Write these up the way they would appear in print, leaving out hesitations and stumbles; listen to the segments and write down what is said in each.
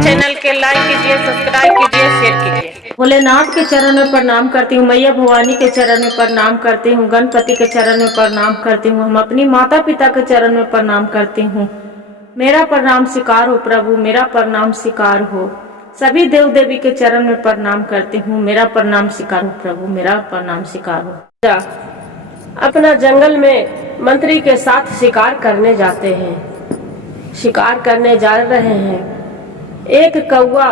Channel के like कीजिए, subscribe कीजिए, शेयर कीजिए। भोलेनाथ के चरण में प्रणाम करती हूँ, मैया भवानी के चरण में प्रणाम करती हूँ, गणपति के चरण में प्रणाम करती हूँ, हम अपनी माता पिता के चरण में प्रणाम करती हूँ। मेरा प्रणाम स्वीकार हो प्रभु, मेरा प्रणाम स्वीकार हो। सभी देव देवी के चरण में प्रणाम करती हूँ, मेरा प्रणाम स्वीकार हो प्रभु, मेरा प्रणाम स्वीकार हो। अपना जंगल में मंत्री के साथ शिकार करने जाते हैं। शिकार करने जा रहे हैं। एक कौवा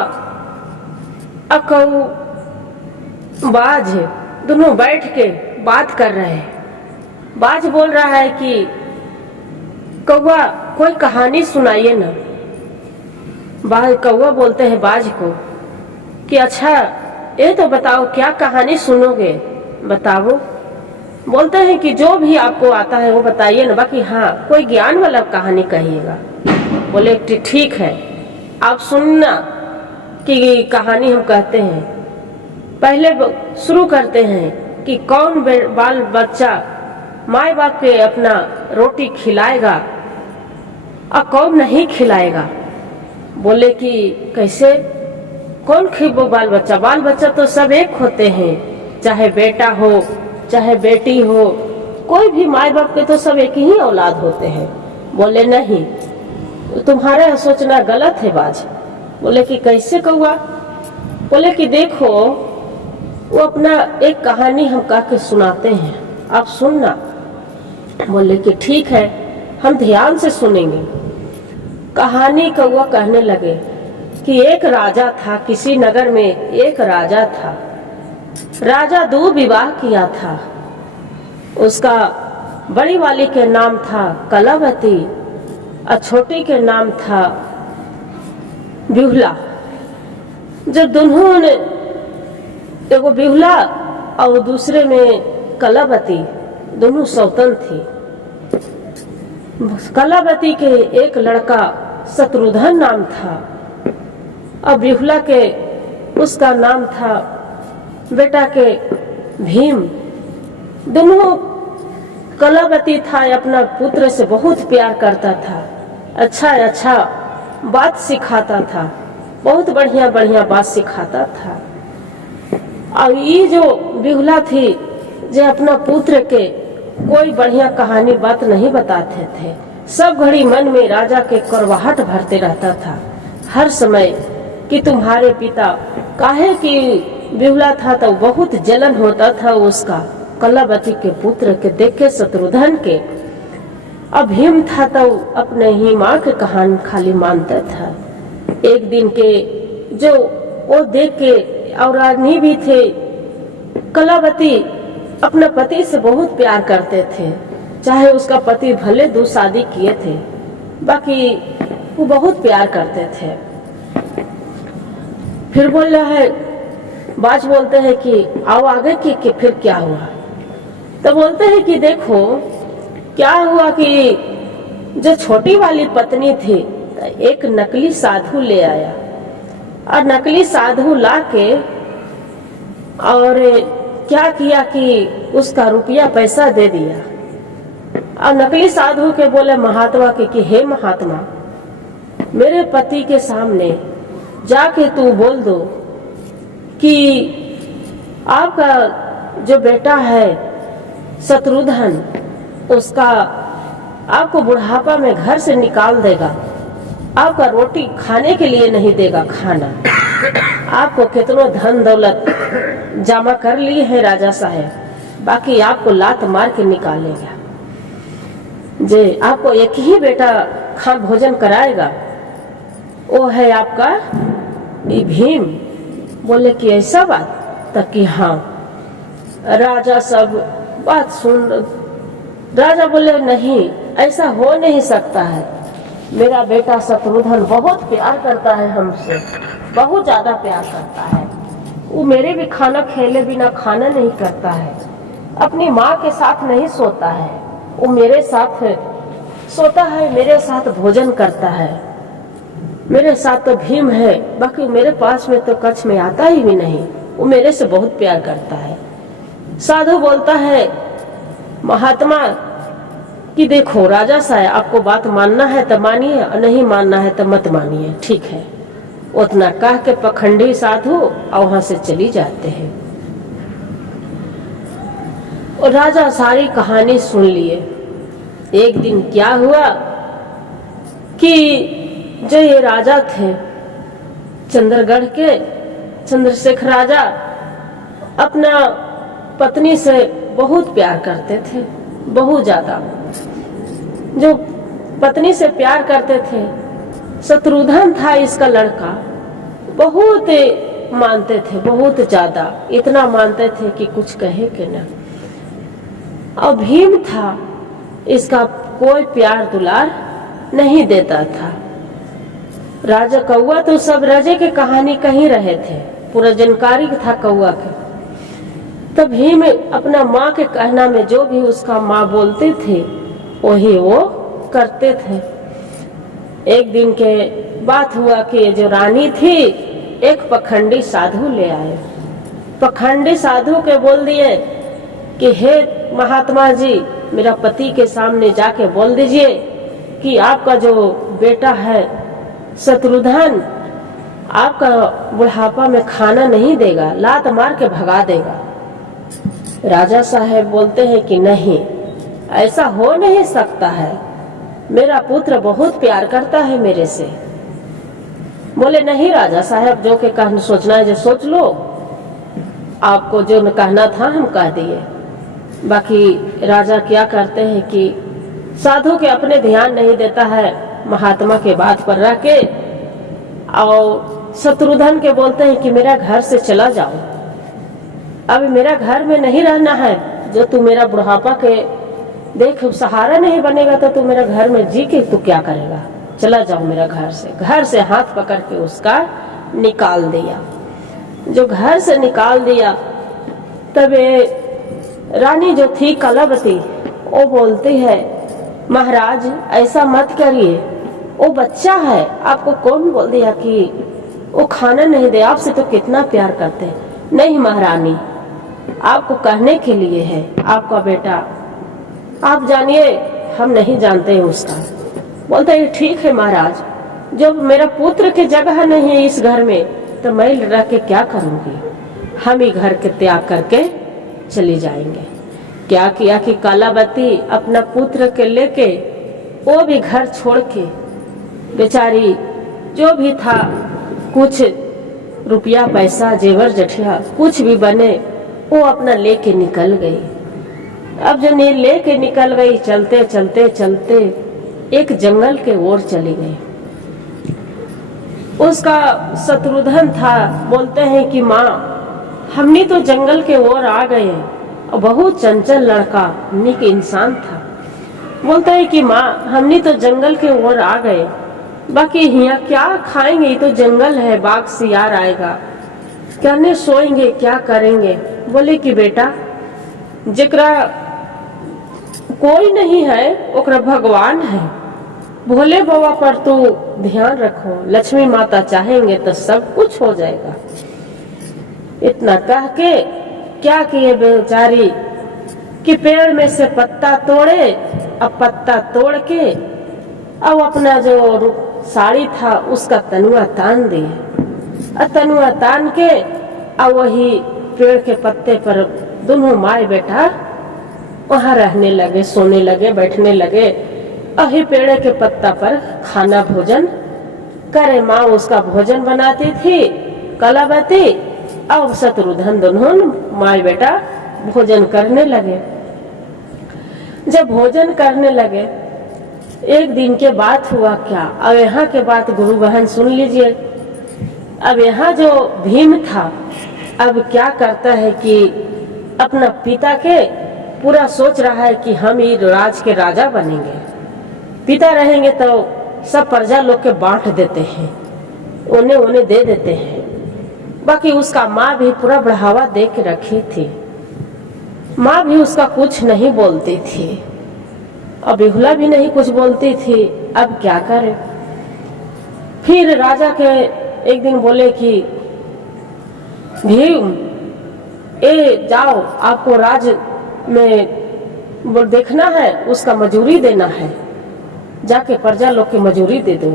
अकऊ बाज दोनों बैठ के बात कर रहे हैं। बाज बोल रहा है कि कौवा कोई कहानी सुनाइए ना। कौवा बोलते हैं बाज को कि अच्छा ये तो बताओ क्या कहानी सुनोगे, बताओ। बोलते हैं कि जो भी आपको आता है वो बताइए ना, बाकी हाँ कोई ज्ञान वाला कहानी कहिएगा। बोले ठीक है, आप सुनना कि कहानी हम कहते हैं। पहले शुरू करते हैं कि कौन बाल बच्चा माँ बाप के अपना रोटी खिलाएगा और कौन नहीं खिलाएगा। बोले कि कैसे, कौन खिलाओ बाल बच्चा? बाल बच्चा तो सब एक होते हैं, चाहे बेटा हो चाहे बेटी हो, कोई भी माँ बाप के तो सब एक ही औलाद होते हैं। बोले नहीं, तुम्हारा सोचना गलत है बाज। बोले कि कैसे कौवा? बोले कि देखो वो अपना एक कहानी हम कह के सुनाते हैं, आप सुनना। बोले कि ठीक है, हम ध्यान से सुनेंगे। कहानी कौवा कहने लगे कि एक राजा था, किसी नगर में एक राजा था। राजा 2 विवाह किया था। उसका बड़ी वाली के नाम था कलावती और छोटी के नाम था बिहुला। जब दोनों ने, एगो बिहुला और दूसरे में कलावती, दोनों सौतन थी। कलावती के एक लड़का शत्रुधन नाम था और बिहुला के उसका नाम था बेटा के भीम। दोनों कलावती था अपना पुत्र से बहुत प्यार करता था, अच्छा बात सिखाता था, बहुत बढ़िया बढ़िया बात सिखाता था। और ये जो बिहुला थी जो अपना पुत्र के कोई बढ़िया कहानी बात नहीं बताते थे, सब घड़ी मन में राजा के करवाहट भरते रहता था हर समय कि तुम्हारे पिता काहे कि बिहुला था तो बहुत जलन होता था उसका कलावती के पुत्र के देख के, शत्रुधन के। अब भीम था तो अपने ही माँ के कहानी खाली मानता था। एक दिन के जो वो देख के, और आदमी भी थे, कलावती अपने पति से बहुत प्यार करते थे, चाहे उसका पति भले 2 शादी किए थे, बाकी वो बहुत प्यार करते थे। फिर बोल रहा है, बाज बोलते हैं कि आओ आगे कि फिर क्या हुआ? तो बोलते हैं कि देखो क्या हुआ कि जो छोटी वाली पत्नी थी एक नकली साधु ले आया और नकली साधु लाके और क्या किया कि उसका रुपया पैसा दे दिया। और नकली साधु के बोले महात्मा के कि हे महात्मा, मेरे पति के सामने जाके तू बोल दो कि आपका जो बेटा है शत्रुधन, उसका आपको बुढ़ापा में घर से निकाल देगा, आपका रोटी खाने के लिए नहीं देगा खाना, आपको कितना धन दौलत जमा कर लिए है राजा साहब, बाकी आपको लात मार के निकालेगा। जे आपको एक ही बेटा खा भोजन कराएगा, वो है आपका ये भीम। बोले कि ऐसा बात? तक कि हाँ। राजा सब बात सुन, राजा बोले नहीं, ऐसा हो नहीं सकता है। मेरा बेटा शत्रुधन बहुत प्यार करता है हमसे, बहुत ज्यादा प्यार करता है। वो मेरे भी खाना खेले बिना खाना नहीं करता है, अपनी माँ के साथ नहीं सोता है, वो मेरे साथ सोता है, मेरे साथ भोजन करता है, मेरे साथ तो भीम है, बाकी मेरे पास में तो कच्छ में आता ही भी नहीं। वो मेरे से बहुत प्यार करता है। साधु बोलता है महात्मा कि देखो राजा साहब, आपको बात मानना है तो मानिए और नहीं मानना है तो मत मानिए, ठीक है। उतना कह के पखंडी साधु और वहां से चली जाते हैं। और राजा सारी कहानी सुन लिए। एक दिन क्या हुआ कि जो ये राजा थे चंद्रगढ़ के, चंद्रशेखर राजा, अपना पत्नी से बहुत प्यार करते थे, बहुत ज्यादा। जो पत्नी से प्यार करते थे, शत्रुघ्न था इसका लड़का, बहुत मानते थे, बहुत ज्यादा, इतना मानते थे कि कुछ कहे के ना। और भीम था, इसका कोई प्यार दुलार नहीं देता था। राजा कौआ तो सब राजे के कहानी कहीं रहे थे, पूरा जानकारी था कौआ के। तो भीम अपना माँ के कहना में जो भी उसका माँ बोलते थे वही वो करते थे। एक दिन के बात हुआ कि जो रानी थी एक पखंडी साधु ले आए। पखंडी साधु के बोल दिए कि हे महात्मा जी, मेरा पति के सामने जाके बोल दीजिए कि आपका जो बेटा है शत्रुघ्न आपका बुढ़ापा में खाना नहीं देगा, लात मार के भगा देगा। राजा साहब बोलते हैं कि नहीं, ऐसा हो नहीं सकता है, मेरा पुत्र बहुत प्यार करता है मेरे से। बोले नहीं राजा साहब, जो के कहना सोचना है जो सोच लो, आपको जो कहना था हम कह दिए। बाकी राजा क्या करते हैं कि साधु के अपने ध्यान नहीं देता है, महात्मा के बात पर रह के, और शत्रुघ्न के बोलते हैं कि मेरा घर से चला जाओ, अब मेरा घर में नहीं रहना है। जो तू मेरा बुढ़ापा के देख सहारा नहीं बनेगा तो तू मेरा घर में जी के तू क्या करेगा, चला जाओ मेरा घर से। घर से हाथ पकड़ के उसका निकाल दिया। जो घर से निकाल दिया तब रानी जो थी कलावती वो बोलती है महाराज ऐसा मत करिए, वो बच्चा है, आपको कौन बोल दिया कि वो खाना नहीं दे, आपसे तो कितना प्यार करते हैं। नहीं महारानी, आपको कहने के लिए है, आपका बेटा आप जानिए, हम नहीं जानते हैं उसका। बोलते है ठीक है महाराज, जब मेरा पुत्र की जगह नहीं है इस घर में तो मैं रह के क्या करूंगी, हम ही घर के त्याग करके चली जाएंगे। क्या किया कि कालावती अपना पुत्र के लेके वो भी घर छोड़ के, बेचारी जो भी था कुछ रुपया पैसा जेवर जठिया कुछ भी बने वो अपना लेके निकल गई। अब जो लेके निकल गई, चलते चलते चलते एक जंगल के ओर चली गई। उसका शत्रुघ्न था, बोलते हैं कि माँ हमने तो जंगल के ओर आ गए, और बहुत चंचल लड़का निक इंसान था। बोलता है कि माँ हमने तो जंगल के ओर आ गए, बाकी यहाँ क्या खाएंगे, ये तो जंगल है, बाघ सियार आएगा, कहने सोएंगे क्या करेंगे। बोले कि बेटा जेकरा कोई नहीं है ओकरा भगवान है, भोले बाबा पर तो ध्यान रखो, लक्ष्मी माता चाहेंगे तो सब कुछ हो जाएगा। इतना कह के क्या किए बेचारी कि पेड़ में से पत्ता तोड़े, अब पत्ता तोड़ के अब अपना जो साड़ी था उसका तनुआ तान दिए, और तनुआ तान के अब वही पेड़ के पत्ते पर दोनों माँ बेटा वहां रहने लगे, सोने लगे, बैठने लगे, अही पेड़ के पत्ता पर खाना भोजन करे। माँ उसका भोजन बनाती थी कलावती, और शत्रुघ्न दोनों माँ बेटा भोजन करने लगे। जब भोजन करने लगे एक दिन के बात हुआ क्या, अब यहाँ के बात गुरु बहन सुन लीजिए। अब यहाँ जो भीम था अब क्या करता है कि अपना पिता के पूरा सोच रहा है कि हम ही राज के राजा बनेंगे, पिता रहेंगे तो सब प्रजा लोग के बांट देते हैं, उन्हें उन्हें दे देते हैं। बाकी उसका माँ भी पूरा बढ़ावा दे के रखी थी, माँ भी उसका कुछ नहीं बोलती थी, और बेहुला भी नहीं कुछ बोलती थी। अब क्या करे, फिर राजा के एक दिन बोले कि भीम ए जाओ, आपको राज में वो देखना है, उसका मजूरी देना है, जाके प्रजा लोग की मजूरी दे दो।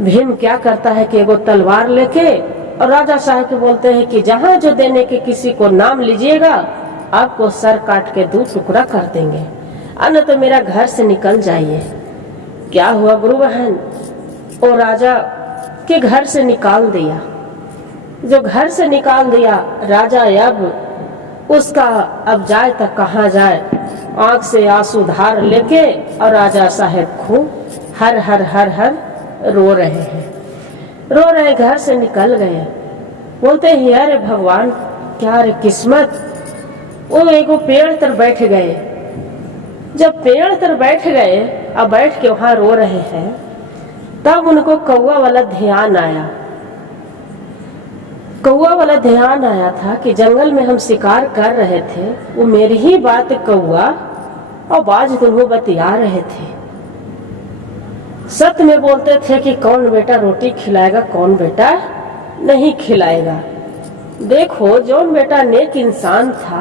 भीम क्या करता है कि वो तलवार लेके और राजा साहब को बोलते हैं कि जहां जो देने के किसी को नाम लीजिएगा, आपको सर काट के 2 टुकड़ा कर देंगे, अन्य तो मेरा घर से निकल जाइए। क्या हुआ गुरु बहन, वो राजा के घर से निकाल दिया। जो घर से निकाल दिया, राजा अब उसका अब जाए तक कहाँ जाए, आंख से आंसू धार लेके और राजा साहब खूब हर हर हर हर रो रहे हैं, रो रहे, घर से निकल गए। बोलते हैं अरे भगवान क्या रे किस्मत। वो एगो पेड़ तर बैठ गए। जब पेड़ तर बैठ गए, अब बैठ के वहां रो रहे हैं, तब उनको कौवा वाला ध्यान आया। कौवा वाला ध्यान आया था कि जंगल में हम शिकार कर रहे थे, वो मेरी ही बात कौवा और बाज दोनों बतिया रहे थे। सत्य में बोलते थे कि कौन बेटा रोटी खिलाएगा, कौन बेटा नहीं खिलाएगा। देखो जौन बेटा नेक इंसान था,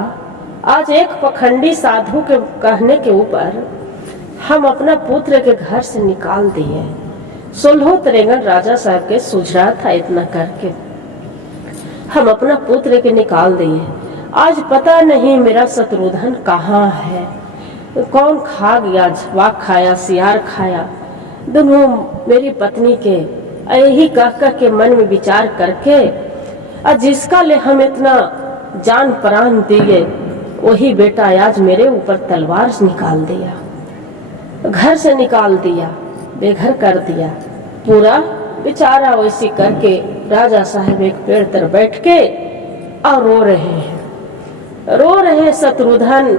आज एक पखंडी साधु के कहने के ऊपर हम अपना पुत्र के घर से निकाल दिए। 16 त्रेंगन राजा साहब के सुझरा था, इतना करके हम अपना पुत्र के निकाल दिए। आज पता नहीं मेरा शत्रुधन कहाँ है, कौन खा गया, झवाक खाया, सियार खाया। दोनों मेरी पत्नी के यही कह के मन में विचार करके, और जिसका ले हम इतना जान प्राण दिए, वही बेटा आज मेरे ऊपर तलवार से निकाल दिया, घर से निकाल दिया, बेघर कर दिया। पूरा बेचारा वैसी करके राजा साहब एक पेड़ तर बैठ के और रो रहे हैं, रो रहे। शत्रुधन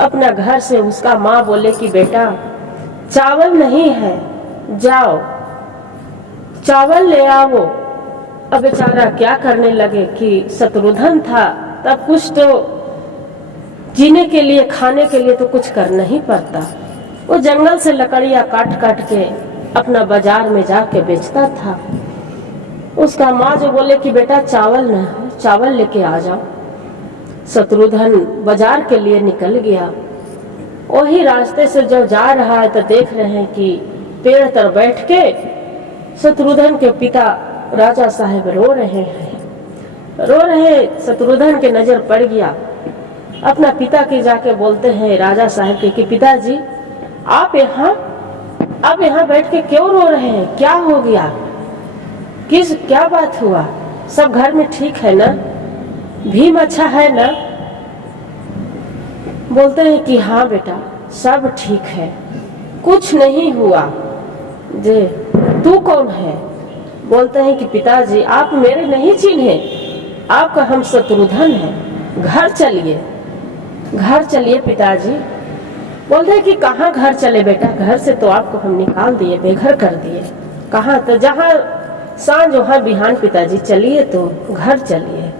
अपना घर से, उसका माँ बोले कि बेटा चावल नहीं है, जाओ चावल ले आओ। अब बेचारा क्या करने लगे कि शत्रुधन था तब कुछ तो जीने के लिए, खाने के लिए तो कुछ करना ही पड़ता। वो जंगल से लकड़ियां काट काट के अपना बाजार में जाके बेचता था। उसका माँ जो बोले कि बेटा चावल न है, चावल लेके आ जाओ। शत्रुधन बाजार के लिए निकल गया। वही रास्ते से जो जा रहा है तो देख रहे हैं कि पेड़ तर बैठ के शत्रुधन के पिता राजा साहब रो रहे हैं, रो रहे। शत्रुधन के नजर पड़ गया, अपना पिता के जाके बोलते हैं राजा साहब के कि पिताजी आप यहाँ बैठ के क्यों रो रहे हैं, क्या हो गया, क्या बात हुआ, सब घर में ठीक है ना, भीम अच्छा है ना। बोलते हैं कि हाँ बेटा सब ठीक है, कुछ नहीं हुआ। जे तू कौन है? बोलते हैं कि पिताजी आप मेरे नहीं चिन्हे, आपका हम शत्रुधन है, घर चलिए, घर चलिए पिताजी। बोलते हैं कि कहाँ घर चले बेटा, घर से तो आपको हम निकाल दिए, बेघर कर दिए। कहाँ? तो जहाँ सांझ वहाँ बिहान पिताजी, चलिए तो घर चलिए।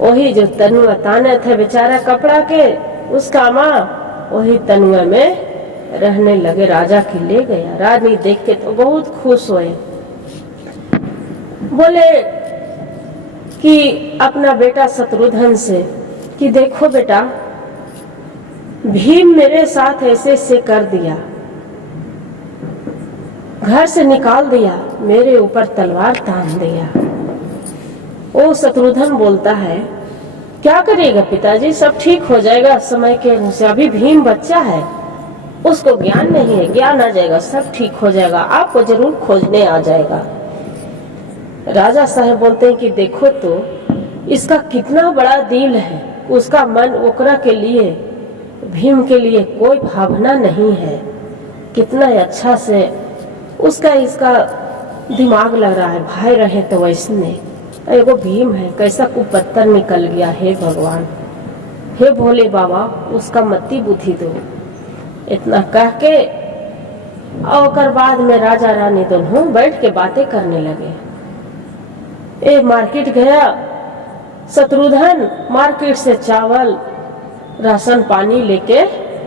वही जो तनुआ ताने थे बेचारा कपड़ा के, उसका माँ वही तनुआ में रहने लगे। राजा की ले गया। रानी देख के तो बहुत खुश हुए, बोले कि अपना बेटा शत्रुधन से कि देखो बेटा भीम मेरे साथ ऐसे ऐसे कर दिया, घर से निकाल दिया, मेरे ऊपर तलवार तान दिया। वो शत्रुधन बोलता है क्या करेगा पिताजी, सब ठीक हो जाएगा समय के अनुसार, अभी भीम बच्चा है, उसको ज्ञान नहीं है, ज्ञान आ जाएगा, सब ठीक हो जाएगा, आपको जरूर खोजने आ जाएगा। राजा साहब बोलते हैं कि देखो तो इसका कितना बड़ा दिल है, उसका मन ओकरा के लिए, भीम के लिए कोई भावना नहीं है, कितना अच्छा से उसका इसका दिमाग लग रहा है। भाई रहे तो वैसने, एगो भीम है, कैसा कुपत्तर निकल गया। हे भगवान, हे भोले बाबा उसका मति बुद्धि दो। इतना कह के और बाद में राजा रानी दोनों बैठ के बातें करने लगे। ए मार्केट गया शत्रुधन, मार्केट से चावल राशन पानी लेके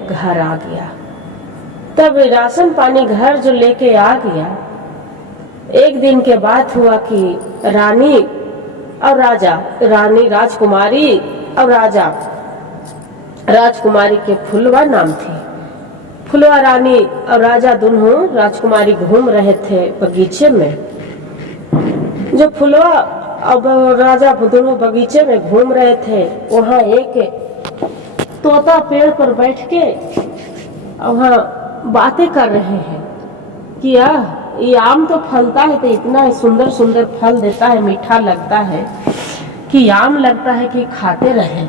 घर आ गया। तब राशन पानी घर जो लेके आ गया, एक दिन के बाद हुआ कि रानी और राजा, रानी राजकुमारी और राजा राजकुमारी के फुलवा नाम थी। फुलवा रानी और राजा दोनों राजकुमारी घूम रहे थे बगीचे में। जो फुलवा अब राजा दोनों बगीचे में घूम रहे थे, वहाँ एक तोता पेड़ पर बैठ के वहाँ बातें कर रहे हैं कि ये आम तो फलता है तो इतना सुंदर सुंदर फल देता है, मीठा लगता है कि आम लगता है कि खाते रहें।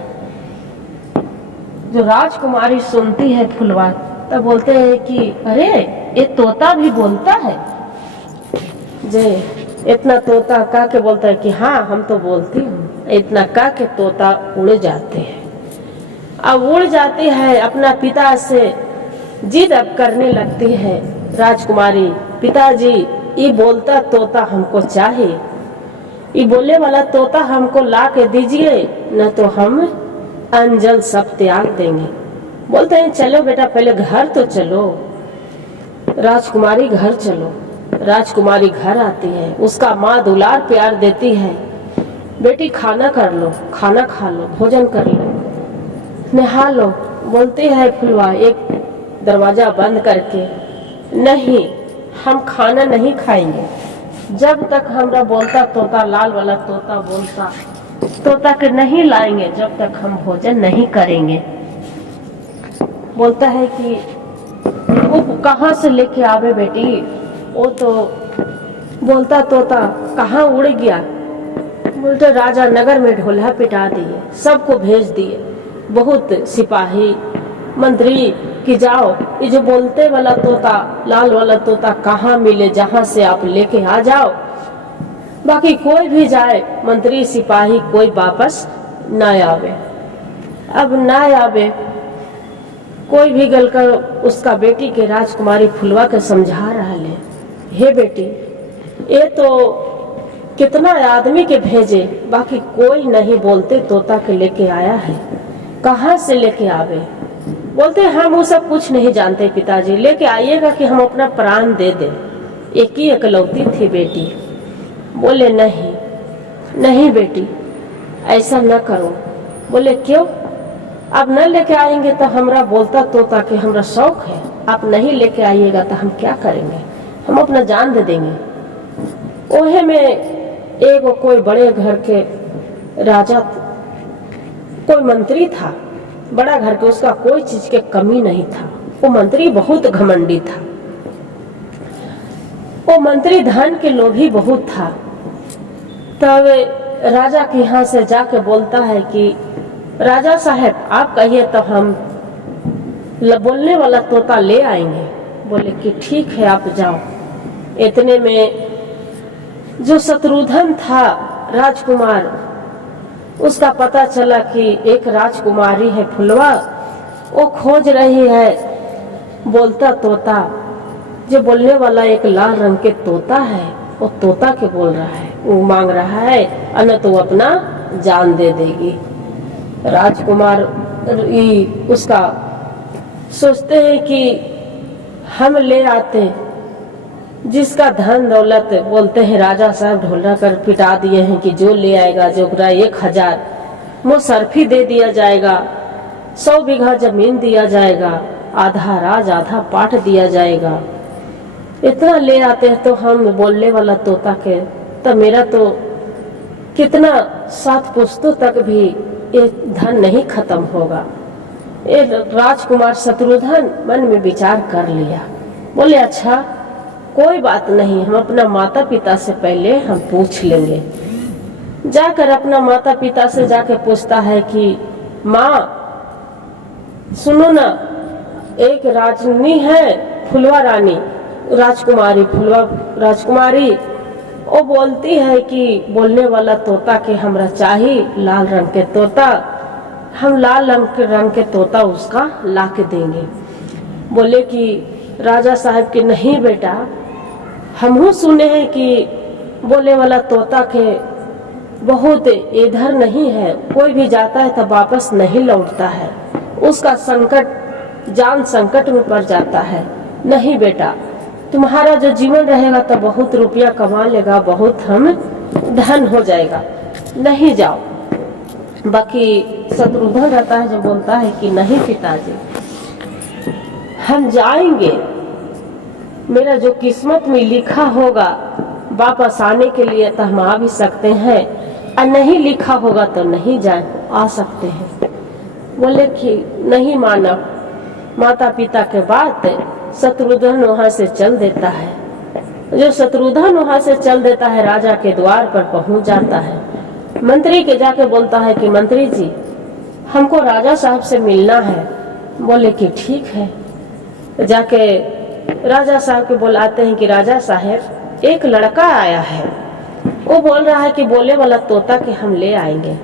जो राजकुमारी सुनती है फुलवा, तब बोलते हैं कि अरे ये तोता भी बोलता है। जे इतना तोता का के बोलता है कि हाँ हम तो बोलती हूँ। इतना का के तोता उड़ जाते हैं। अब उड़ जाती है, अपना पिता से जिद अब करने लगती है राजकुमारी, पिताजी ये बोलता तोता हमको चाहिए, ये बोलने वाला तोता हमको ला के दीजिए, न तो हम अंजल सब त्याग देंगे। बोलते हैं चलो बेटा पहले घर तो चलो। राजकुमारी घर चलो। राजकुमारी घर आती है, उसका माँ दुलार प्यार देती है, बेटी खाना कर लो, खाना खा लो, भोजन कर लो, नहा लो। बोलती है फुलवा एक दरवाजा बंद करके, नहीं हम खाना नहीं खाएंगे जब तक हमरा बोलता तोता, लाल वाला तोता बोलता तोता के नहीं लाएंगे, जब तक हम भोजन नहीं करेंगे। बोलता है कि वो कहाँ से लेके आवे बेटी, वो तो बोलता तोता कहाँ उड़ गया। बोलते राजा नगर में ढोला पिटा दिए, सबको भेज दिए, बहुत सिपाही मंत्री कि जाओ ये जो बोलते वाला तोता, लाल वाला तोता कहाँ मिले, जहाँ से आप लेके आ जाओ। बाकी कोई भी जाए, मंत्री सिपाही कोई वापस ना आवे। अब ना आवे, कोई भी गल कर उसका बेटी के राजकुमारी फुलवा के समझा रहा है, हे बेटी ये तो कितना आदमी के भेजे, बाकी कोई नहीं बोलते तोता के लेके आया है, कहाँ से लेके आवे। बोलते हम वो सब कुछ नहीं जानते पिताजी, लेके आइएगा कि हम अपना प्राण दे दें। एक ही इकलौती थी बेटी। बोले नहीं नहीं बेटी ऐसा न करो। बोले क्यों? अब न लेके आएंगे तो हमरा बोलता तोता कि हमरा शौक है, आप नहीं लेके आइएगा तो हम क्या करेंगे, हम अपना जान दे देंगे। ओहे में एक कोई बड़े घर के राजा, कोई मंत्री था, बड़ा घर के, उसका कोई चीज के कमी नहीं था। वो मंत्री बहुत घमंडी था, वो मंत्री धन के लोभी बहुत था। तब राजा के यहाँ से जाके बोलता है कि राजा साहब आप कहिए तो हम बोलने वाला तोता ले आएंगे। बोले कि ठीक है आप जाओ। इतने में जो शत्रुघ्न था राजकुमार, उसका पता चला कि एक राजकुमारी है फुलवा, वो खोज रही है बोलता तोता, जो बोलने वाला एक लाल रंग के तोता है, वो तोता के बोल रहा है, वो मांग रहा है अन तो अपना जान दे देगी। राजकुमार उसका सोचते हैं कि हम ले आते, जिसका धन दौलत, बोलते हैं राजा साहब ढोला कर पिटा दिए हैं कि जो ले आएगा जोगरा 1000 मुसरफी दे दिया जाएगा, 100 बीघा जमीन दिया जाएगा, आधा राज आधा पाठ दिया जाएगा। इतना ले आते हैं तो हम बोलने वाला तोता के, तो मेरा तो कितना 7 पुश्तों तक भी ये धन नहीं खत्म होगा। ये राजकुमार शत्रुघ्न मन में विचार कर लिया। बोले अच्छा कोई बात नहीं, हम अपना माता पिता से पहले हम पूछ लेंगे। जाकर अपना माता पिता से जाके पूछता है कि माँ सुनो ना, एक राजनी है फुलवा रानी, राजकुमारी फुलवा राजकुमारी, वो बोलती है कि बोलने वाला तोता के हमरा चाहिए लाल रंग के तोता, हम लाल रंग के तोता उसका ला के देंगे। बोले कि राजा साहब के नहीं बेटा, हमहू सुने हैं कि बोले वाला तोता के बहुत इधर नहीं है, कोई भी जाता है तो वापस नहीं लौटता है, उसका संकट जान संकट में पड़ जाता है। नहीं बेटा तुम्हारा जो जीवन रहेगा तो बहुत रुपया कमा लेगा, बहुत हम धन हो जाएगा, नहीं जाओ। बाकी शत्रुघ्न रहता है जो बोलता है कि नहीं पिताजी, हम जाएंगे, मेरा जो किस्मत में लिखा होगा वापस आने के लिए तो हम आ भी सकते हैं, और नहीं लिखा होगा तो नहीं आ सकते हैं। बोले कि नहीं माना। माता पिता के बाद शत्रुघ्न वहां से चल देता है। जो शत्रुघ्न वहां से चल देता है, राजा के द्वार पर पहुंच जाता है। मंत्री के जाके बोलता है कि मंत्री जी, हमको राजा साहब से मिलना है। बोले कि ठीक है। जाके राजा साहब के बुलाते हैं कि राजा साहब, एक लड़का आया है, वो बोल रहा है कि बोले वाला तोता के हम ले आएंगे।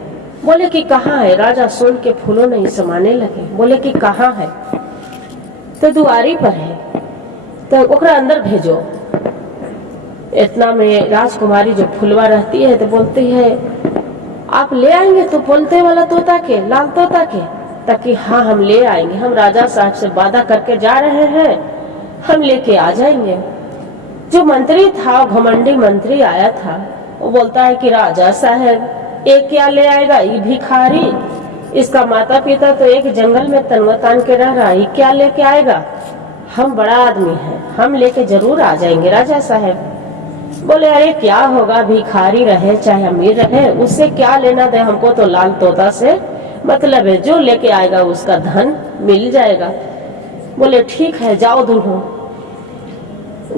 बोले कि कहाँ है? राजा सुन के फूलों नहीं समाने लगे। बोले कि कहाँ है? तो दुआरी पर है, तो ओकरा अंदर भेजो। इतना में राजकुमारी जो फुलवा रहती है तो बोलती है, आप ले आएंगे तो बोलते वाला तोता के, लाल तोता के? ताकि हाँ, हम ले आएंगे, हम राजा साहब से वादा करके जा रहे हैं, हम लेके आ जाएंगे। जो मंत्री था, घमंडी मंत्री आया था, वो बोलता है कि राजा साहब, एक क्या ले आएगा? ये भिखारी, इसका माता पिता तो एक जंगल में तनवा तान के रह रहा है, क्या लेके आएगा? हम बड़ा आदमी हैं, हम लेके जरूर आ जाएंगे राजा साहब। बोले अरे क्या होगा, भिखारी रहे चाहे अमीर रहे, उससे क्या लेना दे, हमको तो लाल तोता से मतलब है, जो लेके आएगा उसका धन मिल जाएगा। बोले ठीक है, जाओ दुल्हन।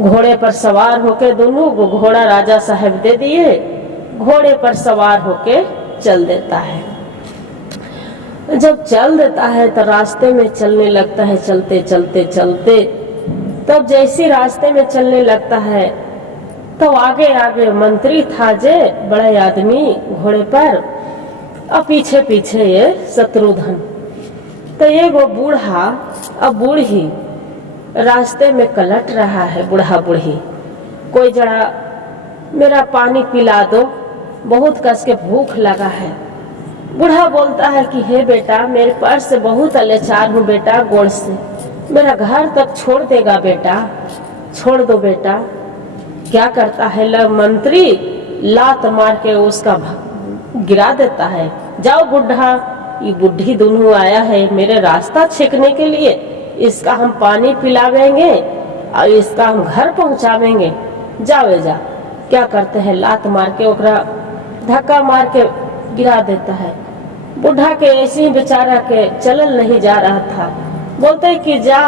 घोड़े पर सवार होके दोनों को घोड़ा राजा साहब दे दिए, घोड़े पर सवार होके चल देता है। जब चल देता है तो रास्ते में चलने लगता है, चलते चलते चलते, तब जैसे रास्ते में चलने लगता है तो आगे आगे मंत्री था जे बड़े आदमी घोड़े पर, और पीछे पीछे ये शत्रुघ्न। तो ये वो बूढ़ा अब बूढ़ी रास्ते में कलट रहा है। बूढ़ा बूढ़ी, कोई जरा मेरा पानी पिला दो, बहुत कस के भूख लगा है। बूढ़ा बोलता है कि हे बेटा, मेरे पास से बहुत अलेचार हूँ बेटा, गोड़ से मेरा घर तक छोड़ देगा बेटा, छोड़ दो बेटा। क्या करता है मंत्री, लात मार के उसका गिरा देता है। जाओ बुढ़ा, ये बुढ़ी दोनों आया है मेरे रास्ता छेकने के लिए, इसका हम पानी पिलावेंगे और इसका हम घर पहुंचावेंगे, जाओ जा। क्या करते हैं, लात मार के ओकरा धक्का मार के गिरा देता है। बुढ़ा के ऐसे ही बेचारा के चलल नहीं जा रहा था। बोलते कि जा,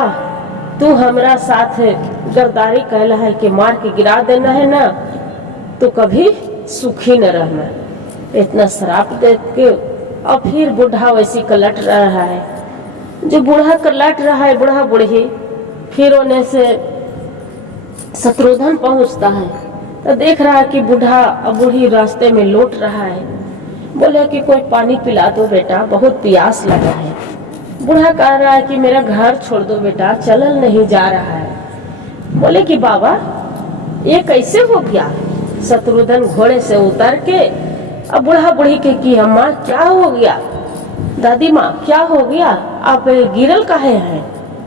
तू हमरा साथ गद्दारी कहला है कि मार के गिरा देना है ना, तो कभी सुखी न रहना। इतना श्राप दे के और फिर बूढ़ा वैसी कलट रहा है। जो बूढ़ा कलट रहा है, बूढ़ा बूढ़ी, फिर होने से शत्रुघ्न पहुंचता है तो देख रहा है कि बूढ़ा और बूढ़ी रास्ते में लौट रहा है। बोले कि कोई पानी पिला दो बेटा, बहुत प्यास लगा है। बूढ़ा कह रहा है कि मेरा घर छोड़ दो बेटा, चलल नहीं जा रहा है। बोले कि बाबा ये कैसे हो गया? शत्रुघ्न घोड़े से उतर के अब बूढ़ा बूढ़ी के कि अम्मा क्या हो गया, दादी माँ क्या हो गया, आप गिरल काहे हैं?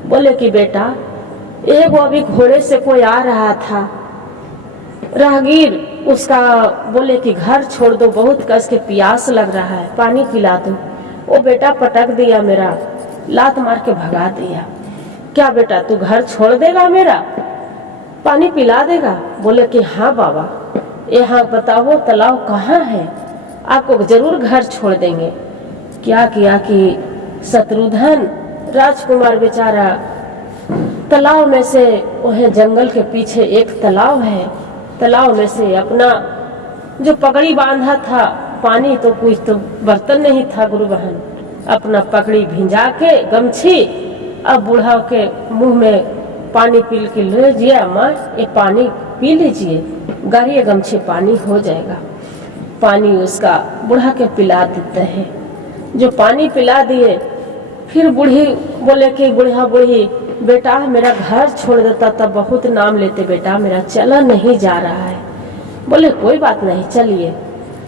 बोले कि बेटा, एक अभी घोड़े से कोई आ रहा था, राहगीर, उसका बोले कि घर छोड़ दो, बहुत कस के प्यास लग रहा है, पानी पिला दो। वो बेटा पटक दिया, मेरा लात मार के भगा दिया। क्या बेटा तू घर छोड़ देगा, मेरा पानी पिला देगा? बोले कि हाँ बाबा, यहाँ बताओ तालाब कहाँ है, आपको जरूर घर छोड़ देंगे। क्या किया कि शत्रुघ्न राजकुमार बेचारा तालाब में से, वह जंगल के पीछे एक तालाब है, तालाब में से अपना जो पगड़ी बांधा था, पानी तो कुछ तो बर्तन नहीं था गुरु बहन, अपना पगड़ी भिंजा के गमछी, अब बूढ़ा के मुंह में पानी पी के ले लीजिए, अम्मा ये पानी पी लीजिए, गाड़ी गमछे पानी हो जाएगा। पानी उसका बूढ़ा के पिला देते हैं। जो पानी पिला दिए, फिर बूढ़ी बोले कि बूढ़ा बूढ़ी बेटा मेरा घर छोड़ देता तब बहुत नाम लेते बेटा, मेरा चला नहीं जा रहा है। बोले कोई बात नहीं, चलिए।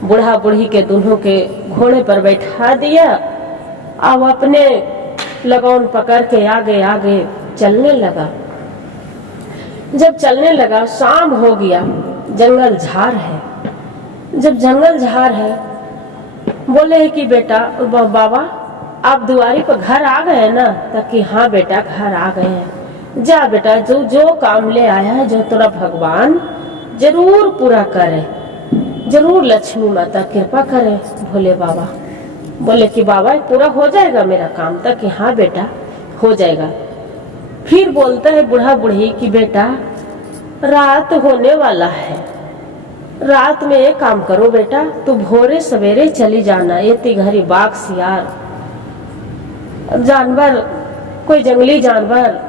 बूढ़ा बूढ़ी के दोनों के घोड़े पर बैठा दिया, अब अपने लगान पकड़ के आगे आगे चलने लगा। जब चलने लगा, शाम हो गया, जंगल झाड़ है। जब जंगल झाड़ है, बोले कि बेटा बाबा आप दुआरी पर घर आ गए ना? तब कि हाँ बेटा घर आ गए हैं। जा बेटा, जो जो काम ले आया है जो तेरा भगवान जरूर पूरा करे, जरूर लक्ष्मी माता कृपा करे। भोले बाबा बोले कि बाबा पूरा हो जाएगा मेरा काम? तक कि हाँ बेटा हो जाएगा। फिर बोलता है बूढ़ा बूढ़ी कि बेटा रात होने वाला है, रात में एक काम करो बेटा, तू भोरे सवेरे चली जाना। ये तिघरी बाघ सियार जानवर, कोई जंगली जानवर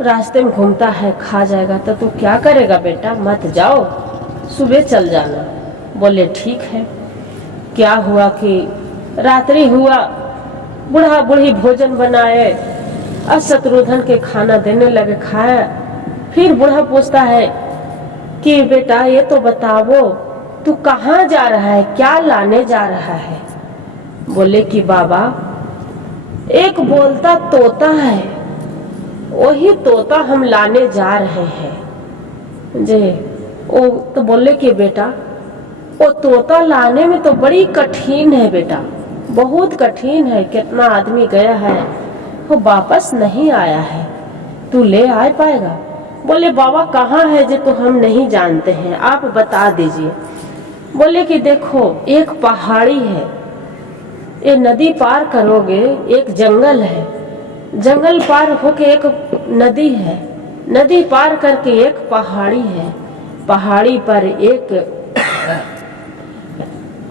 रास्ते में घूमता है, खा जाएगा तो तू क्या करेगा बेटा? मत जाओ, सुबह चल जाना। बोले ठीक है। क्या हुआ कि रात्रि हुआ, बूढ़ा बूढ़ी भोजन बनाए और शत्रुघ्न के खाना देने लगे, खाया। फिर बूढ़ा पूछता है कि बेटा ये तो बताओ तू कहाँ जा रहा है, क्या लाने जा रहा है? बोले कि बाबा एक बोलता तोता है, वही तोता हम लाने जा रहे हैं जी। वो तो बोले कि बेटा वो तोता लाने में तो बड़ी कठिन है बेटा, बहुत कठिन है। कितना आदमी गया है वो वापस नहीं आया है, तू ले आ पाएगा? बोले बाबा कहाँ है जो तो हम नहीं जानते हैं, आप बता दीजिए। बोले कि देखो एक पहाड़ी है, ये नदी पार करोगे एक जंगल है, जंगल पार होके एक नदी है, नदी पार करके एक पहाड़ी है, पहाड़ी पर एक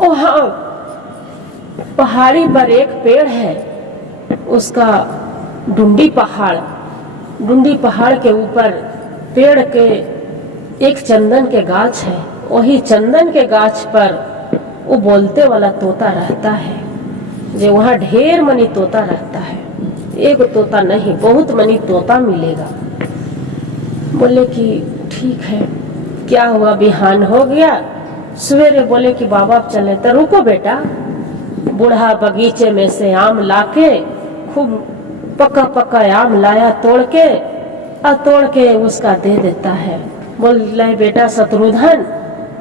हाँ पहाड़ी पर एक पेड़ है, उसका डुंडी पहाड़, डुंडी पहाड़ के ऊपर पेड़ के एक चंदन के गाछ है, वही चंदन के गाछ पर वो बोलते वाला तोता रहता है। जो वहाँ ढेर मनी तोता रहता है, एक तोता नहीं बहुत मनी तोता मिलेगा। बोले कि ठीक है। क्या हुआ, बिहान हो गया, सवेरे बोले कि बाबा आप चले। तो रुको बेटा, बूढ़ा बगीचे में से आम लाके खूब पका पका आम लाया, तोड़ के और तोड़ के उसका दे देता है। बोले बेटा शत्रुघ्न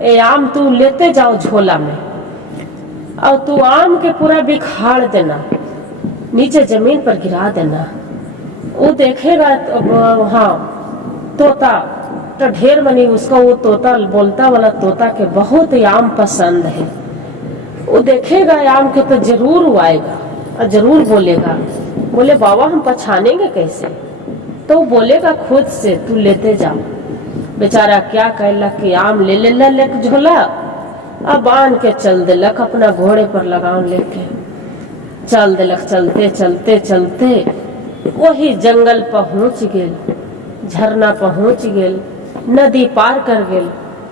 ये आम तू लेते जाओ झोला में, और तू आम के पूरा बिखाड़ देना, नीचे जमीन पर गिरा देना। वो देखेगा तो हाँ तोता तो ढेर मनी उसका, वो तोता बोलता वाला तोता के बहुत ही आम पसंद है। वो देखेगा आम के तो जरूर वो आएगा और जरूर बोलेगा। बोले बाबा हम पहचानेंगे कैसे? तो वो बोलेगा खुद से, तू लेते जाओ। बेचारा क्या कहलक कि आम ले लेक झोला अब बांध के चल दिलक, अपना घोड़े पर लगाम लेके चल दिलक। चलते चलते चलते वही जंगल पहुंच गेल, झरना पहुंच गेल, नदी पार कर गेल।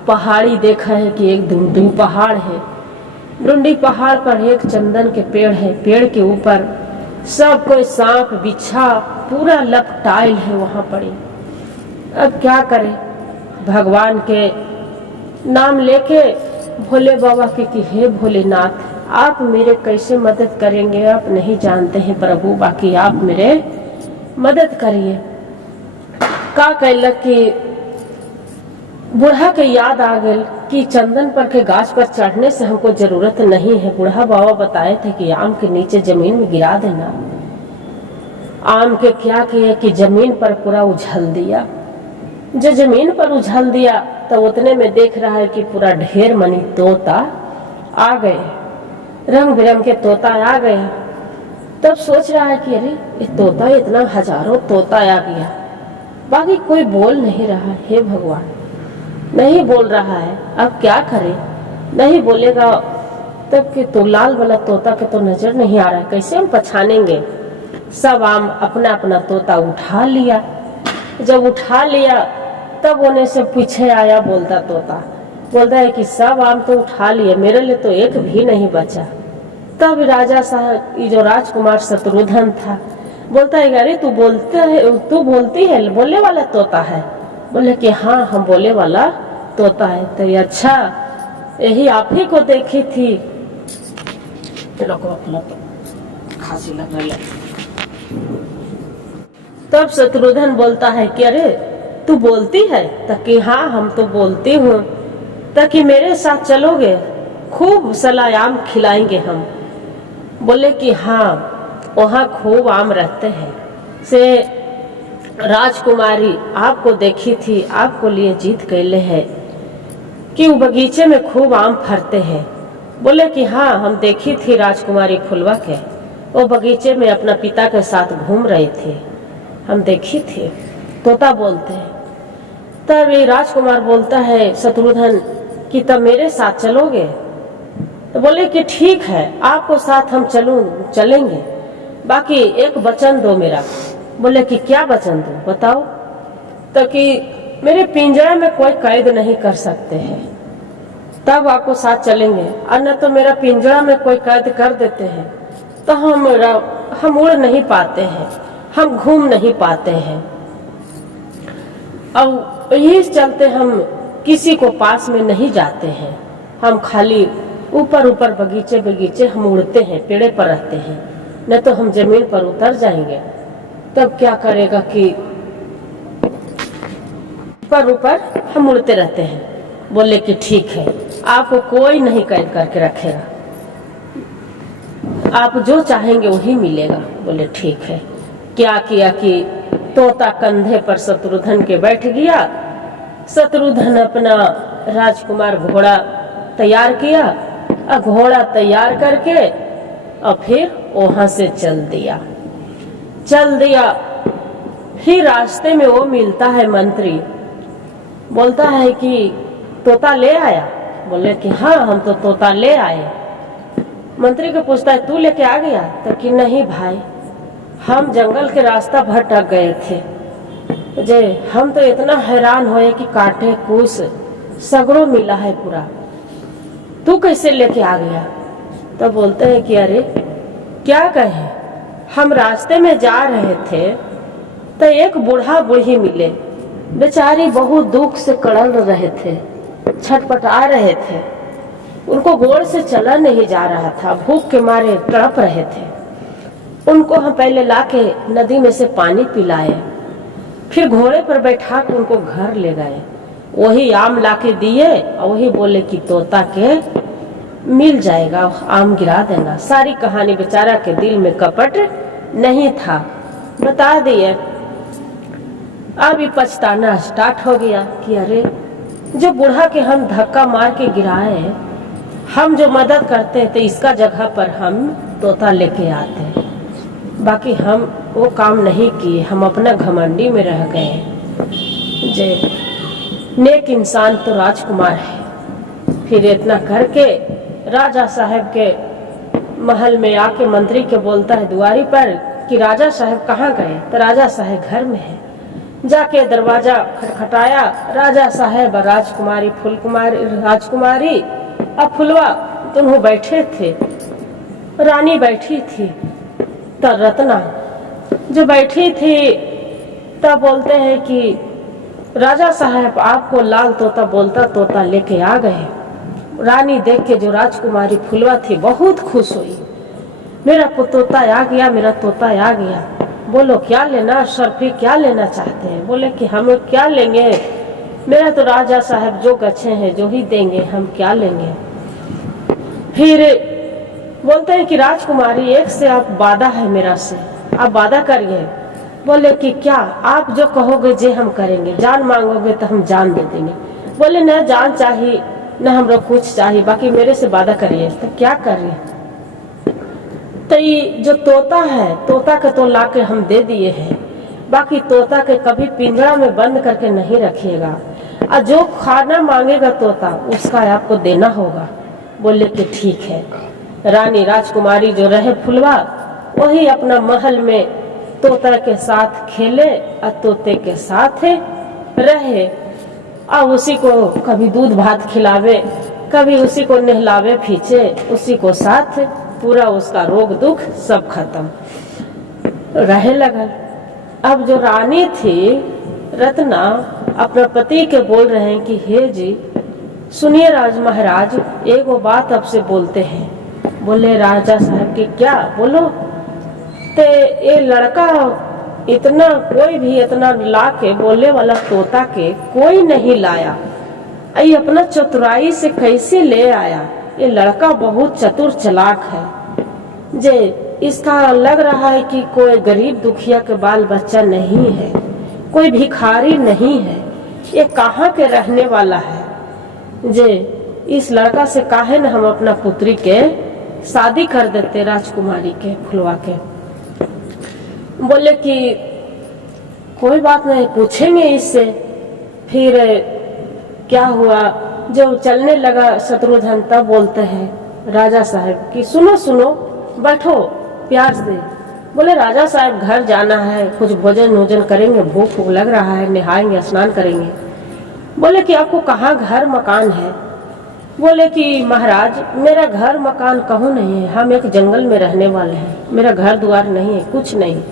पहाड़ी देखा है कि एक डुंडी पहाड़ है, डुंडी पहाड़ पर एक चंदन के पेड़ है, पेड़ के ऊपर सब कोई सांप बिच्छा पूरा लपटाइल है वहां पड़ी। अब क्या करे, भगवान के नाम लेके भोले बाबा के कि हे भोलेनाथ आप मेरे कैसे मदद करेंगे, आप नहीं जानते हैं प्रभु, बाकी आप मेरे मदद करिए। का कहलक कि बूढ़ा के याद आ गई कि चंदन पर के गाछ पर चढ़ने से हमको जरूरत नहीं है। बूढ़ा बाबा बताए थे कि आम के नीचे जमीन में गिरा देना। आम के क्या किए कि जमीन पर पूरा उछल दिया। जो जमीन पर उछल दिया तो उतने में देख रहा है कि पूरा ढेर मनी तोता आ गए, रंग बिरंग के तोता आ गए। तब सोच रहा है कि अरे ये तोता, इतना हजारों तोता आ गया, बाकी कोई बोल नहीं रहा। हे भगवान, नहीं बोल रहा है, अब क्या करे? नहीं बोलेगा तब कि तो लाल वाला तोता के तो नजर नहीं आ रहा है, कैसे हम पहचानेंगे? सब आम अपना अपना तोता उठा लिया। जब उठा लिया तब उन्हें से पीछे आया बोलता तोता, बोलता है कि सब आम तो उठा लिए, मेरे लिए तो एक भी नहीं बचा। तब राजा साहब ये जो राजकुमार शत्रुघ्न था बोलता है अरे तू बोलती है, बोलने वाला तोता है? बोले कि हाँ हम बोले वाला तोता है। तो ये अच्छा, यही आप ही को देखी थी। खांसी लग रही है। तब शत्रुघ्न बोलता है कि अरे तू बोलती है? ताकि हाँ हम तो बोलती हूँ, ताकि मेरे साथ चलोगे, खूब सलायाम खिलाएंगे हम। बोले कि हाँ। वहाँ खूब आम रहते हैं। से राजकुमारी आपको देखी थी, आपको लिए जीत कैले है कि वो बगीचे में खूब आम फरते हैं। बोले कि हाँ, हम देखी थी राजकुमारी फुलवा के, वो बगीचे में अपना पिता के साथ घूम रही थी, हम देखी थी। तोता बोलते हैं। तब ये राजकुमार बोलता है शत्रुघ्न कि तब मेरे साथ चलोगे? तो बोले कि ठीक है, आपको साथ हम चलेंगे, बाकी एक वचन दो मेरा। बोले कि क्या वचन दो, बताओ। तो कि मेरे पिंजरे में कोई कैद नहीं कर सकते हैं, तब आपको साथ चलेंगे, और न तो मेरा पिंजरा में कोई कैद कर देते हैं तो हम उड़ नहीं पाते हैं, हम घूम नहीं पाते हैं। और यही चलते हम किसी को पास में नहीं जाते हैं, हम खाली ऊपर ऊपर बगीचे बगीचे हम उड़ते हैं, पेड़े पर रहते हैं, न तो हम जमीन पर उतर जाएंगे। तब क्या करेगा कि ऊपर हम उड़ते रहते हैं। बोले कि ठीक है, आपको कोई नहीं कैद करके रखेगा, आप जो चाहेंगे वही मिलेगा। बोले ठीक है। क्या किया कि तोता कंधे पर शत्रुघ्न के बैठ गया। शत्रुघ्न अपना राजकुमार घोड़ा तैयार किया, और घोड़ा तैयार करके और फिर वहां से चल दिया। फिर रास्ते में वो मिलता है मंत्री, बोलता है कि तोता ले आया? बोले कि हाँ, हम तो तोता ले आए। मंत्री को पूछता है तू लेके आ गया? तो कि नहीं भाई, हम जंगल के रास्ता भटक गए थे, जे हम तो इतना हैरान हुए कि काटे कूस सगरों मिला है पूरा, तू कैसे लेके आ गया? तो बोलते हैं कि अरे क्या कहे, हम रास्ते में जा रहे थे तो एक बूढ़ा बूढ़ी मिले, बेचारी बहुत दुख से कड़ल रहे थे, छटपटा रहे थे, उनको गोड़ से चला नहीं जा रहा था, भूख के मारे तड़प रहे थे। उनको हम पहले लाके नदी में से पानी पिलाए, फिर घोड़े पर बैठा के उनको घर ले गए, वही आम लाके दिए और वही बोले कि तोता के मिल जाएगा, आम गिरा देना। सारी कहानी बेचारा के दिल में कपट नहीं था, बता दिए। अब ये पछताना स्टार्ट हो गया कि अरे जो बूढ़ा के हम धक्का मार के गिराए, हम जो मदद करते तो इसका जगह पर हम तोता लेके आते, बाकी हम वो काम नहीं किए, हम अपना घमंडी में रह गए। जे नेक इंसान तो राजकुमार है। फिर इतना करके राजा साहब के महल में आके मंत्री के बोलता है दुआरी पर कि राजा साहब कहाँ गए? तो राजा साहब घर में है। जाके दरवाजा खटखटाया, राजा साहब और राजकुमारी और फुलवा दोनों बैठे थे, रानी बैठी थी, तो रत्ना जो बैठी थी, तब बोलते हैं कि राजा साहब आपको लाल तोता बोलता तोता लेके आ गए। रानी देख के जो राजकुमारी फुलवा थी बहुत खुश हुई, मेरा तोता आ गया, मेरा तोता आ गया। बोलो क्या लेना शर्फी, क्या लेना चाहते हैं? बोले कि हम क्या लेंगे, मेरा तो राजा साहब जो गच्छे हैं जो ही देंगे, हम क्या लेंगे। फिर बोलते हैं कि राजकुमारी एक से आप वादा है मेरा से, आप वादा करिए। बोले कि क्या? आप जो कहोगे जे हम करेंगे, जान मांगोगे तो हम जान दे देंगे। बोले न जान चाहिए न हम लोग कुछ चाहिए, बाकी मेरे से वादा करिए। तो क्या करिए? तो ये जो तोता है, तोता के तो लाके हम दे दिए हैं, बाकी तोता के कभी पिंजरा में बंद करके नहीं रखिएगा, और जो खाना मांगेगा तोता उसका आपको देना होगा। बोले कि ठीक है। रानी राजकुमारी जो रहे फुलवा, वही अपना महल में तोता के साथ खेले और तोते के साथ रहे, और उसी को कभी दूध भात खिलावे, कभी उसी को नहलावे फींचे, उसी को साथ, पूरा उसका रोग दुख सब खत्म रहे लगल। अब जो रानी थी रत्ना अपने पति के बोल रहे हैं कि हे जी सुनिए राज महाराज, एक वो बात आपसे बोलते हैं। बोले राजा साहब की क्या? बोलो। ते ये लड़का इतना कोई भी इतना ला के बोलने वाला तोता के कोई नहीं लाया, ये अपना चतुराई से कैसे ले आया? ये लड़का बहुत चतुर चालाक है, जे इसका लग रहा है कि कोई गरीब दुखिया के बाल बच्चा नहीं है, कोई भिखारी नहीं है, ये कहाँ के रहने वाला है। जे इस लड़का से काहे न हम अपना पुत्री के शादी कर देते, राजकुमारी के फुलवा के। बोले कि कोई बात नहीं, पूछेंगे इससे। फिर क्या हुआ, जब चलने लगा शत्रुघ्न तब बोलते हैं राजा साहब कि सुनो सुनो, बैठो प्यार से। बोले राजा साहब घर जाना है, कुछ भोजन वोजन करेंगे, भूख लग रहा है, नहाएंगे स्नान करेंगे। बोले कि आपको कहाँ घर मकान है। बोले कि महाराज मेरा घर मकान कहूँ नहीं है, हम एक जंगल में रहने वाले हैं, मेरा घर द्वार नहीं है, कुछ नहीं।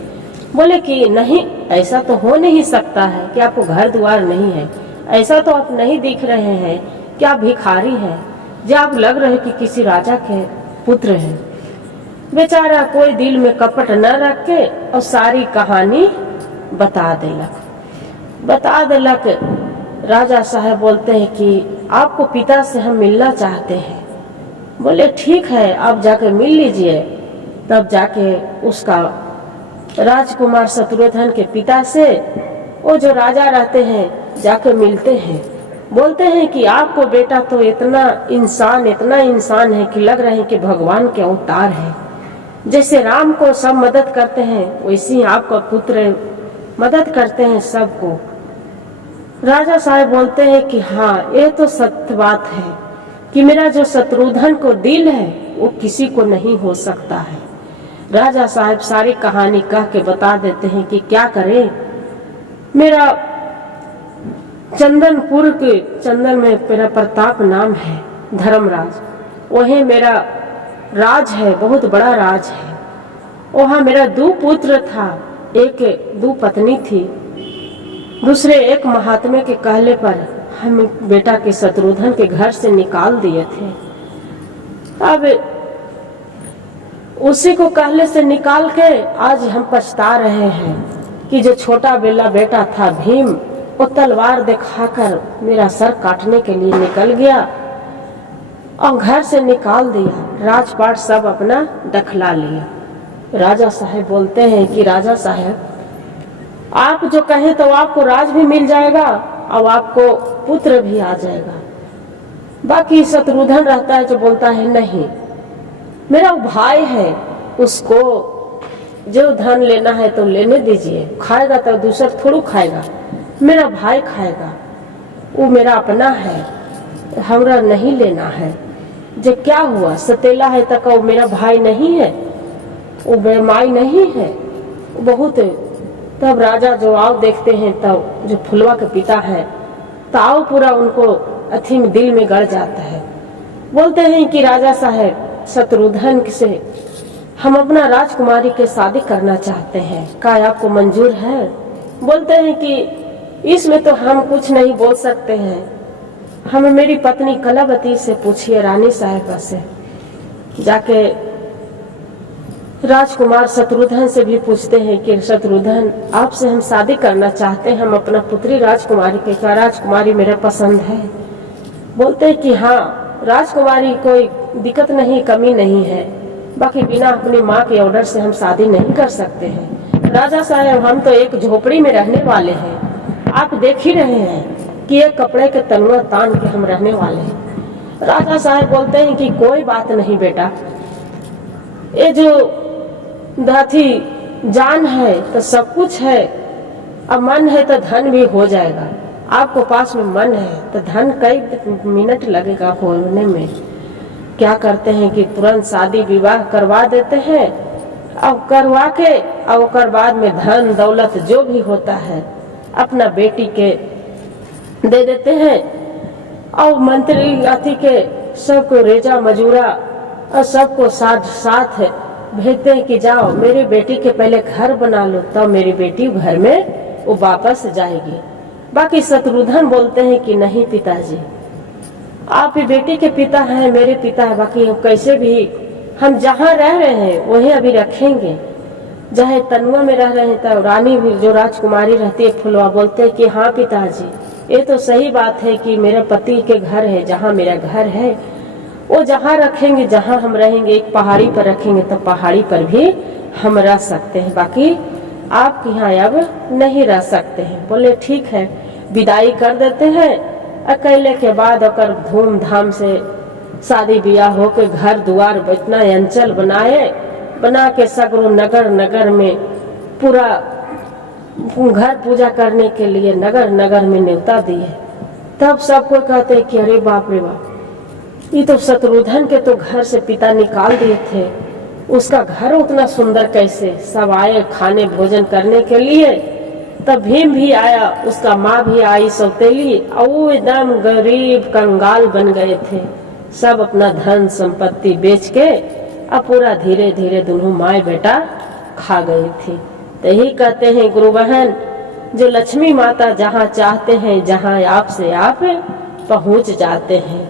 बोले कि नहीं, ऐसा तो हो नहीं सकता है कि आपको घर द्वार नहीं है, ऐसा तो आप नहीं दिख रहे हैं कि आप भिखारी हैं, जो आप लग रहे कि किसी राजा के पुत्र हैं। बेचारा कोई दिल में कपट न रख के और सारी कहानी बता देलक। राजा साहब बोलते हैं कि आपको पिता से हम मिलना चाहते हैं। बोले ठीक है, आप जाके मिल लीजिए। तब जाके उसका राजकुमार शत्रुघ्न के पिता से वो जो राजा रहते हैं जाके मिलते हैं। बोलते हैं कि आपको बेटा तो इतना इंसान है कि लग रहे हैं कि भगवान के अवतार है। जैसे राम को सब मदद करते हैं वैसे ही आपका पुत्र मदद करते हैं सबको। राजा साहब बोलते हैं कि हाँ, ये तो सत्य बात है कि मेरा जो शत्रुघ्न को दिल है वो किसी को नहीं हो सकता है। राजा साहब सारी कहानी कह के बता देते हैं कि क्या करें, मेरा चंदनपुर के चंदन में मेरा प्रताप नाम है, धर्मराज, वही मेरा राज है, बहुत बड़ा राज है। वहाँ मेरा 2 पुत्र था, एक 2 पत्नी थी। दूसरे एक महात्मा के कहले पर हम बेटा के शत्रुघ्न के घर से निकाल दिए थे। अब उसी को कहले से निकाल के आज हम पछता रहे हैं कि जो छोटा बेटा था भीम, वो तलवार दिखाकर मेरा सर काटने के लिए निकल गया और घर से निकाल दिया, राजपाट सब अपना दखला लिया। राजा साहब बोलते हैं कि राजा साहब आप जो कहे तो आपको राज भी मिल जाएगा और आपको पुत्र भी आ जाएगा। बाकी शत्रुघ्न रहता है जो बोलता है नहीं, मेरा भाई है, उसको जो धन लेना है तो लेने दीजिए, खाएगा तो दूसरा थोड़ा खाएगा, मेरा भाई खाएगा, वो मेरा अपना है, हमरा नहीं लेना है। जब क्या हुआ, सतेला है तक वो मेरा भाई नहीं है, वो बेमाई नहीं है, बहुत। तब राजा जो आओ देखते हैं तब जो फुलवा के पिता है ताव पूरा उनको अथी में दिल में गड़ जाता है। बोलते हैं कि राजा साहब शत्रुघ्न से हम अपना राजकुमारी के शादी करना चाहते हैं, क्या आपको मंजूर है। बोलते हैं कि इसमें तो हम कुछ नहीं बोल सकते हैं, हम मेरी पत्नी कलावती से पूछिए, रानी साहिबा से जाके राजकुमार शत्रुघ्न से भी पूछते हैं कि शत्रुघ्न आपसे हम शादी करना चाहते हैं, हम अपना पुत्री राजकुमारी के, क्या राजकुमारी मेरा पसंद है। बोलते हैं कि हाँ, राजकुमारी कोई दिक्कत नहीं, कमी नहीं है, बाकी बिना अपनी माँ के ऑर्डर से हम शादी नहीं कर सकते हैं। राजा साहब हम तो एक झोपड़ी में रहने वाले हैं, आप देख ही रहे हैं कि एक कपड़े के तनुआ तान के हम रहने वाले हैं। राजा साहब बोलते हैं कि कोई बात नहीं बेटा, ये जो दाथी जान है तो सब कुछ है, अब मन है तो धन भी हो जाएगा, आपको पास में मन है तो धन कई मिनट लगेगा होने में। क्या करते हैं कि तुरंत शादी विवाह करवा देते हैं, अब करवा के और बाद में धन दौलत जो भी होता है अपना बेटी के दे देते हैं और मंत्री अथी के सबको रेजा मजूरा और सबको साथ भेजते हैं कि जाओ मेरी बेटी के पहले घर बना लो, तब मेरी बेटी घर में वो वापस जाएगी। बाकी शत्रुघ्न बोलते हैं कि नहीं पिताजी, आप ही बेटी के पिता हैं, मेरे पिता है, बाकी हम कैसे भी हम जहाँ रह रहे हैं वही अभी रखेंगे, चाहे तनुआ में रह रहे हैं तो रानी भी जो राजकुमारी रहती है फुलवा। बोलते हैं कि हाँ पिताजी, ये तो सही बात है कि मेरे पति के घर है, जहाँ मेरा घर है वो जहाँ रखेंगे, जहाँ हम रहेंगे, एक पहाड़ी पर रखेंगे तो पहाड़ी पर भी हम रह सकते हैं, बाकी आपके यहाँ अब नहीं रह सकते हैं। बोले ठीक है, विदाई कर देते हैं। अकेले के बाद अकर धूमधाम से शादी ब्याह होके घर द्वार इतना अंचल बना के सगरों नगर नगर में पूरा घर पूजा करने के लिए नगर नगर में न्योता दिए। तब सबको कहते कि अरे बाप रे बाप, ये तो शत्रुघ्न के तो घर से पिता निकाल दिए थे, उसका घर उतना सुंदर कैसे। सब आए खाने भोजन करने के लिए, तब भीम भी आया, उसका माँ भी आई सौतेली, और वो एकदम गरीब कंगाल बन गए थे। सब अपना धन संपत्ति बेच के अब पूरा धीरे धीरे दोनों माँ बेटा खा गई थी। तो यही कहते हैं गुरु बहन, जो लक्ष्मी माता जहाँ चाहते हैं, जहाँ आपसे आप पहुँच जाते हैं।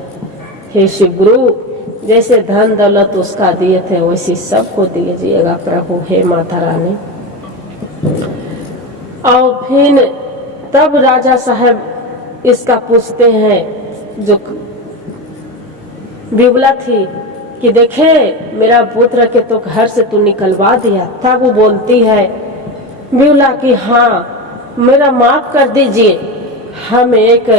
हे शिव गुरु, जैसे धन दौलत उसका दिए थे वैसे सबको दीजिएगा प्रभु, हे माता रानी। और फिर तब राजा साहब इसका पूछते हैं, जो बिबला थी, कि देखे मेरा पुत्र के तो घर से तू निकलवा दिया। तब वो बोलती है बिबला कि हाँ मेरा माफ कर दीजिए, हम एक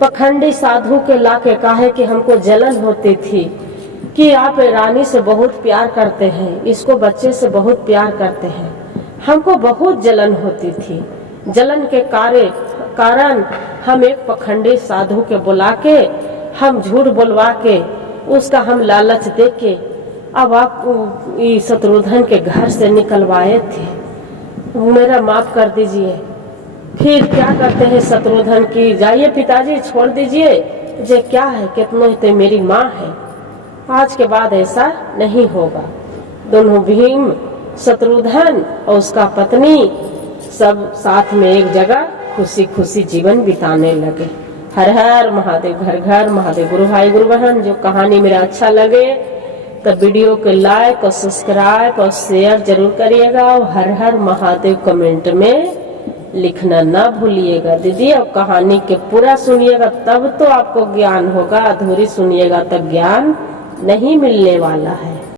पखंडी साधु के लाके कहे कि हमको जलन होती थी कि आप रानी से बहुत प्यार करते हैं, इसको बच्चे से बहुत प्यार करते हैं, हमको बहुत जलन होती थी। जलन के कारण हम एक पखंडी साधु के बुला के, हम झूठ बोलवा के, उसका हम लालच दे के अब आप शत्रुघ्न के घर से निकलवाए थे, मेरा माफ कर दीजिए। फिर क्या करते हैं शत्रुघ्न की, जाइए पिताजी छोड़ दीजिए, जे क्या है कितनों तो मेरी माँ है, आज के बाद ऐसा नहीं होगा। दोनों भीम, शत्रुघ्न और उसका पत्नी सब साथ में एक जगह खुशी खुशी जीवन बिताने लगे। हर हर महादेव, घर घर महादेव। गुरु भाई गुरु बहन, जो कहानी मेरा अच्छा लगे तो वीडियो को लाइक और सब्सक्राइब और शेयर जरूर करिएगा, और हर हर महादेव कमेंट में लिखना ना भूलिएगा दीदी। और कहानी के पूरा सुनिएगा तब तो आपको ज्ञान होगा, अधूरी सुनिएगा तब ज्ञान नहीं मिलने वाला है।